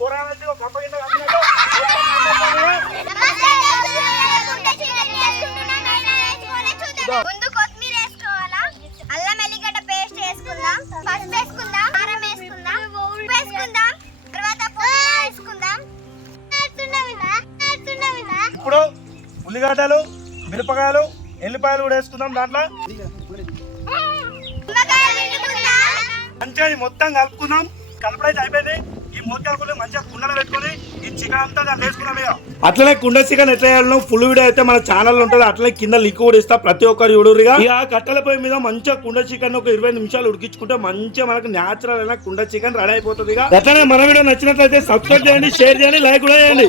పోరాడచ్చు ఒక కప్ప కింద ముందు కొత్తిమీర వేసుకోవాలా, అల్లం ఎల్లిగడ్డ పేస్ట్ వేసుకుందాం, పసుపు వేసుకుందాం, కారం వేసుకుందాం, ఉప్పు వేసుకుందాం, తర్వాత పుదీనా వేసుకుందాం. ఇప్పుడు ఉల్లిగడ్డలు, మిరపకాయలు, ఎల్లిపాయలు కూడా వేసుకుందాం. దాంట్లో మంచిగా మొత్తం కలుపుకుందాం. కలపడైతే అయిపోయింది. ఈ మూతలు మంచిగా కుండలో పెట్టుకొని ఈ చికెన్ అంతా దాన్ని వేసుకున్నాం. ఇక అట్లనే కుండ చికెన్ ఎట్లా చేయాలో ఫుల్ వీడియో అయితే మన ఛానల్ ఉంటుంది. అట్లనే కింద లింక్ కూడా ఇస్తా, ప్రతి ఒక్కరు చూడురుగా. ఇక కట్టెల పొయ్యి మీద మంచిగా కుండ చికెన్ ఒక 20 నిమిషాలు ఉడికించుకుంటే మంచిగా మనకు న్యాచురల్ అయిన కుండ చికెన్ రెడీ అయిపోతుంది. ఇక అట్లనే మన వీడియో నచ్చినట్లయితే సబ్స్క్రైబ్ చేయండి, షేర్ చేయండి, లైక్ కూడా చేయండి.